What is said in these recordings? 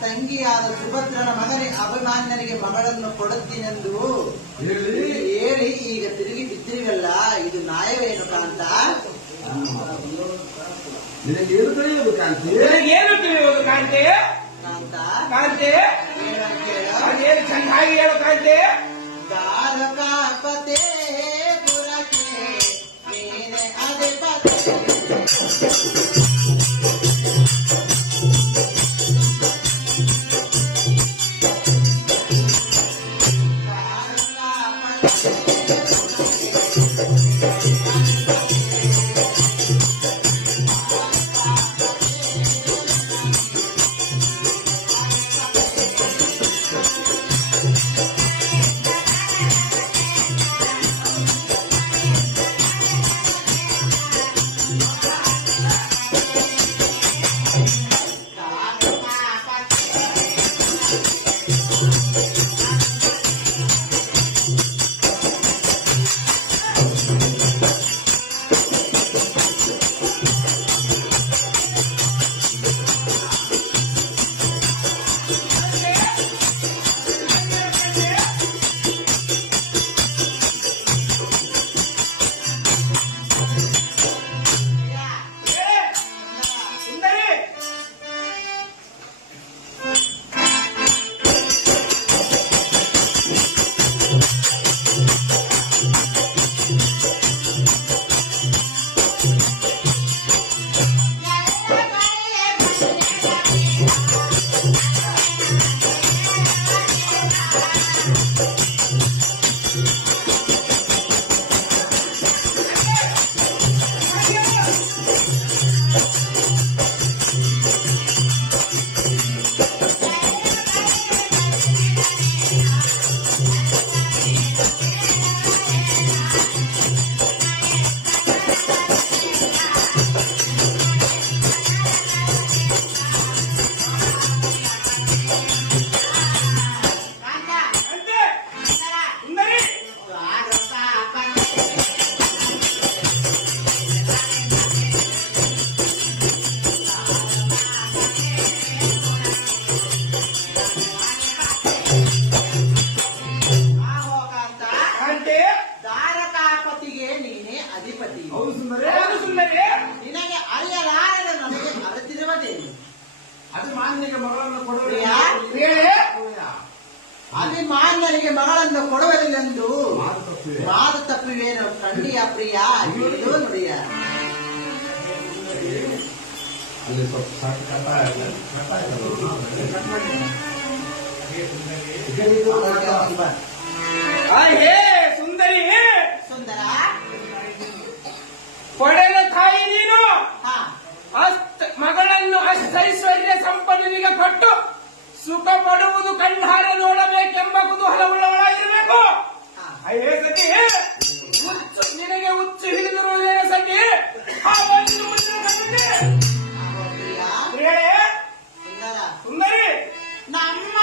ತಂಗಿಯಾದ ಸುಭದ್ರನ ಮಗನಿಗೆ ಅಭಿಮಾನ್ಯನಿಗೆ ಮಗಳನ್ನು ಕೊಡುತ್ತೀನೆಂದು ಹೇಳಿ ಈಗ ತಿರುಗಿ ಬಿದ್ದಿರಿವಲ್ಲ, ಇದು ನ್ಯಾಯವೇನು ಕಾಂತ? ನಿನಗೇನು ತಿಳಿಯುವುದು ಕಾಂತಿ? ಏನು ತಿಳಿಯುವುದು ಕಾಂತೆ? ಕಾಂತೆ ಅದೇನು ಚೆನ್ನಾಗಿ ಹೇಳು ಕಾಂತೆ. ದಾರಕಾಪತೆ ಪುರಕ್ಕೆ ನೀನೆ ಅಧಿಪತಿ. ನಿನಗೆ ಅರಿಯಲಾರದ ನನಗೆ ಅರಿತಿರುವುದೇನು? ಅಭಿಮಾನ್ಯನಿಗೆ ಮಗಳನ್ನು ಅಭಿಮಾನ್ಯನಿಗೆ ಮಗಳನ್ನು ಕೊಡುವುದಿല്ലെಂದು ಮಾತು ತಪ್ಪಿವೇನು ಕಂಡಿಯ ಪ್ರಿಯ? ಇದು ನುಡಿಯ ಅಲ್ಲಿ ಸ್ವಲ್ಪ ಸುಂದರಿ ಸುಂದರ ಪಡೆದ ತಾಯಿ ನೀನು ಮಗಳನ್ನು ಅಷ್ಟೈಶ್ವರ್ಯ ಸಂಪನ್ನಿಗೆ ಕೊಟ್ಟು ಸುಖ ಪಡುವುದು ಕಣ್ಣಾರೆ ನೋಡಬೇಕೆಂಬ ಕುತೂಹಲವುಳ್ಳವಳಾಗಿರಬೇಕು. ಅಯ್ಯೇ ಸತಿ, ನಿನಗೆ ಹುಚ್ಚು ಹಿಡಿದಿರುವುದೇನ ಸತಿ? ಸುಂದರಿ ನಮ್ಮ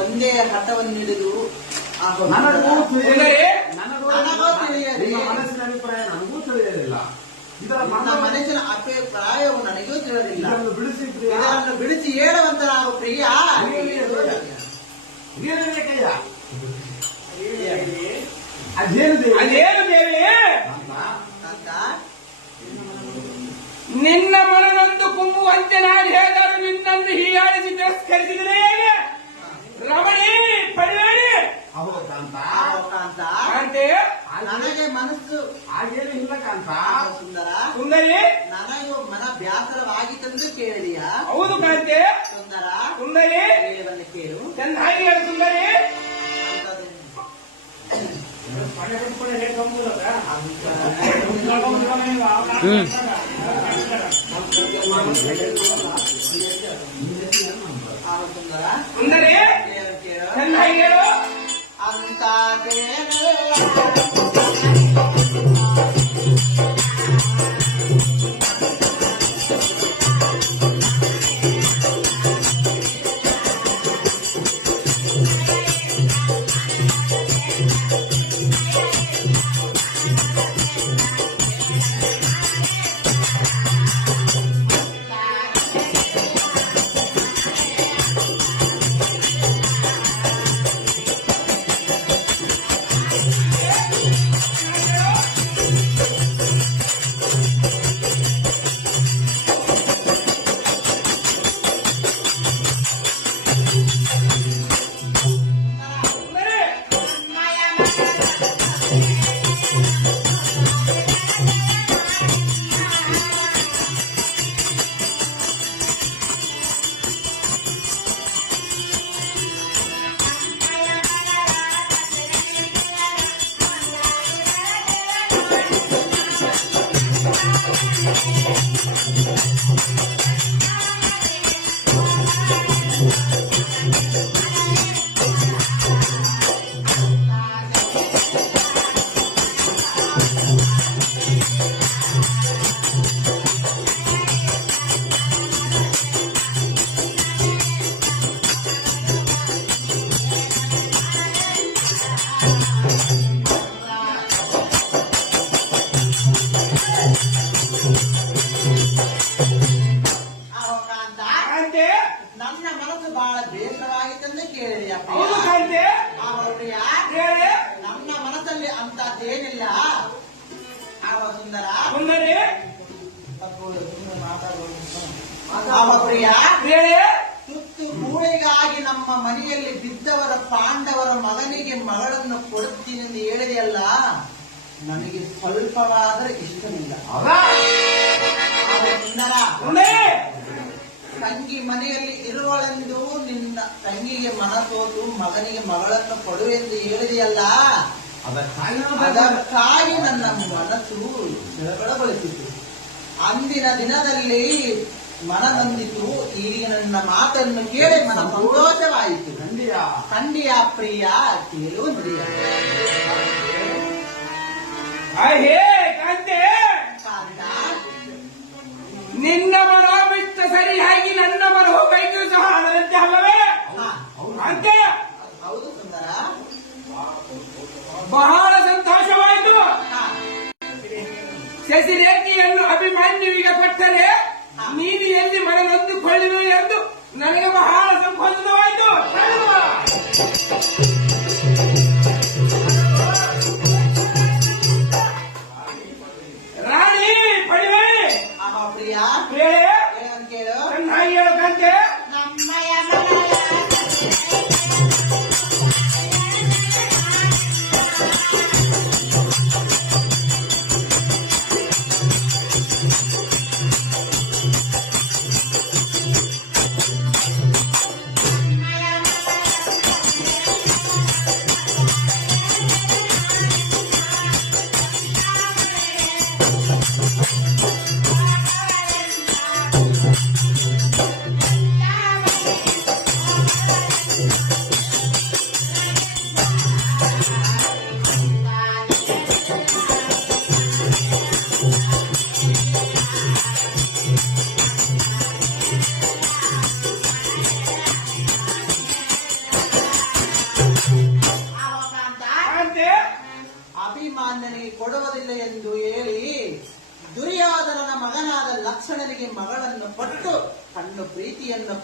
ಒಂದೇ ಹಠವನ್ನು ಹಿಡಿದು ಮನಸ್ಸಿನ ಅಭಿಪ್ರಾಯ ನನಗೂ ತಿಳಿಯಲಿಲ್ಲ. ಮನಸ್ಸಿನ ಅಭಿಪ್ರಾಯವು ನನಗೂ ತಿಳಿದಿಲ್ಲ. ಇದನ್ನು ಬಿಡಿಸಿ ಹೇಳುವಂತ ನಾವು ಪ್ರಿಯ ಅದೇನು ದೇವಿ? ನಿನ್ನ ಮನನೊಂದು ಕುಂಬುವಂತೆ ನಾನು ಹೇಳಿದರು ನಿನ್ನನ್ನು ಹೀಯಾಳಿಸಿ ತಿರಸ್ಕರಿಸಿದರೆ ಹೇಗೆ? ರಮಣಿ ಪಡಿಬೇಡಿ ಅಹೋ ಕಾಂತ ಕಾಂತ ಕಾಂತೆ ನನಗೆ ಮನಸ್ಸು ಹಾಗೇನು ಇಲ್ಲ ಕಾಂತ. ಸುಂದರ ಸುಂದರಿ ನನಗೂ ಮನ ಬ್ಯಾಸರವಾಗಿತ್ತೆಂದು ಕೇಳಿದೆಯಾ ಹೌದು ಕಾಂತೆ ಸುಂದರ ಸುಂದರಿ ಹೇಳುವಲ್ಲಿ ಕೇಳು ಚೆನ್ನಾಗಿ ಹೇಳು ಸುಂದರಿ ಅಂತದ್ದು ಸುಂದರ ಸುಂದರಿ ಹೇಳು ಕೇಳು ಚೆನ್ನಾಗಿ ಹೇಳು ಅಂತಾದೇನಲ್ಲ ಕಾಂತೆ ನನ್ನ ಮನಸ್ಸು ಬಹಳ ಬೇಸರವಾಗಿತ್ತೆಂದು ಕೇಳಿದೆಯಾ ಹೌದು ಕಾಂತೆ ಪ್ರಿಯ ಹೇಳಿ ನನ್ನ ಮನಸ್ಸಲ್ಲಿ ಅಂತದ್ದೇನಿಲ್ಲ ಆವ ಸುಂದರ ಸುಂದರಿ ಆವ ಪ್ರಿಯ ಹೇಳಿ ತುತ್ತು ಕೂಳಿಗಾಗಿ ನಮ್ಮ ಮನೆಯಲ್ಲಿ ಬಿದ್ದವರ ಪಾಂಡವರ ಮಗನಿಗೆ ಮಗಳನ್ನು ಕೊಡುತ್ತೀನೆಂದು ಹೇಳಿದೆಯಲ್ಲ ನನಗೆ ಸ್ವಲ್ಪವಾದರೆ ಇಷ್ಟವಿಲ್ಲ ಹೌದಾ? ಆವ ಸುಂದರ ಸುಂದರಿ ತಂಗಿ ಮನೆಯಲ್ಲಿ ಇರುವಳೆಂದು ನಿನ್ನ ತಂಗಿಗೆ ಮನಸೋತು ಮಗನಿಗೆ ಮಗಳನ್ನು ಕೊಡುವೆಂದು ಹೇಳಿದೆಯಲ್ಲ ಅದಕ್ಕಾಗಿ ನನ್ನ ಮನಸ್ಸು ಸರಳಗೊಳಿಸಿತು. ಅಂದಿನ ದಿನದಲ್ಲಿ ಮನ ಬಂದಿತು. ಈಗ ನನ್ನ ಮಾತನ್ನು ಕೇಳಿ ಮನ ಸಂತೋಷವಾಯಿತು. ಖಂಡಿಯ ಪ್ರಿಯ ಕೇಳು ನುಡಿಯ ಹೇ ಕಾಂತೆ ಕಾಂತ ನಿನ್ನ ಮನೋಬಿಷ್ಟ ಸರಿಯಾಗಿ ನನ್ನ ಮನೋ ಕೈಗೂ ಸಹ ಅದರಂತೆ ಅಲ್ಲವೇ ಕಾಂತೆ ಹೌದು ಸುಂದರ ಬಹಳ ಸಂತೋಷವಾಯಿತು. ಹಾ, ಶಶಿರೇಖೆಯನ್ನು ಅಭಿಮನ್ಯುವಿಗೆ ಕೊಟ್ಟರೆ ನೀನು ಎಲ್ಲಿ ಮನನೊಂದುಕೊಳ್ಳುವೆ ಎಂದು ನನಗೆ ಬಹಳ ಸಂಕೋಚನವಾಯಿತು. ರಾಣಿ ಪಡಿಬೇಡಿ ಆವ ಪ್ರಿಯ ಹೇಳಿ ಏನಂತ ಕೇಳು ಚೆನ್ನಾಗಿ ಹೇಳು ಕಾಂತೆ ನಮ್ಮಯ ಮನೆಯ ಅಭಿಮಾನ್ಯನಿಗೆ ಕೊಡುವುದಿಲ್ಲ ಎಂದು ಹೇಳಿ ದುರ್ಯೋಧನನ ಮಗನಾದ ಲಕ್ಷ್ಮಣನಿಗೆ ಮಗಳನ್ನು ಕೊಟ್ಟು ಕಣ್ಣು ಪ್ರೀತಿಯನ್ನು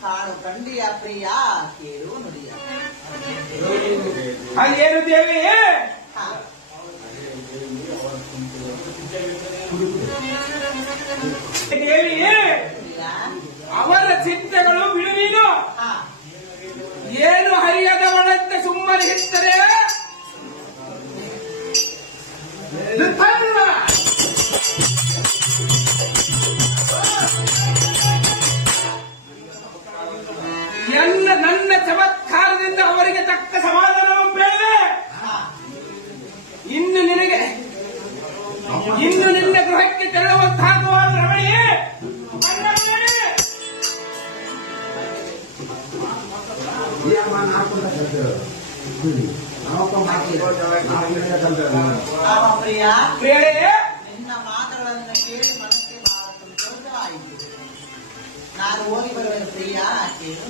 ಕಾಣು ಕಂಡಿಯ ಪ್ರಿಯ ಕೇಳು ನುಡಿಯ ಹಾಗೇನು ದೇವಿ ಹಾ. ದೇವಿ ನುಡಿಯ? ಅವರ ಚಿಂತೆಗಳು ಬಿಡು ನೀನು. ಚಮತ್ಕಾರದಿಂದ ಅವರಿಗೆ ತಕ್ಕ ಸಮಾಧಾನವನ್ನು ಬೇಡವೆ. ಹಾ. ಇನ್ನು ನಿನ್ನ ಗೃಹಕ್ಕೆ ತೆರಳುವಂತಹ ರಮಣಿಯೇ ಆವ ಪ್ರಿಯ, ಪ್ರಿಯಳೇ, ನಿನ್ನ ಮಾತುಗಳನ್ನು ಕೇಳಿ ಮನಸ್ಸಿಗೆ ಬಹಳ ಸಂತೋಷವಾಯಿತು. ನಾನು ಹೋಗಿ ಬರುವೆನು ಪ್ರಿಯ. ಕೇಳು.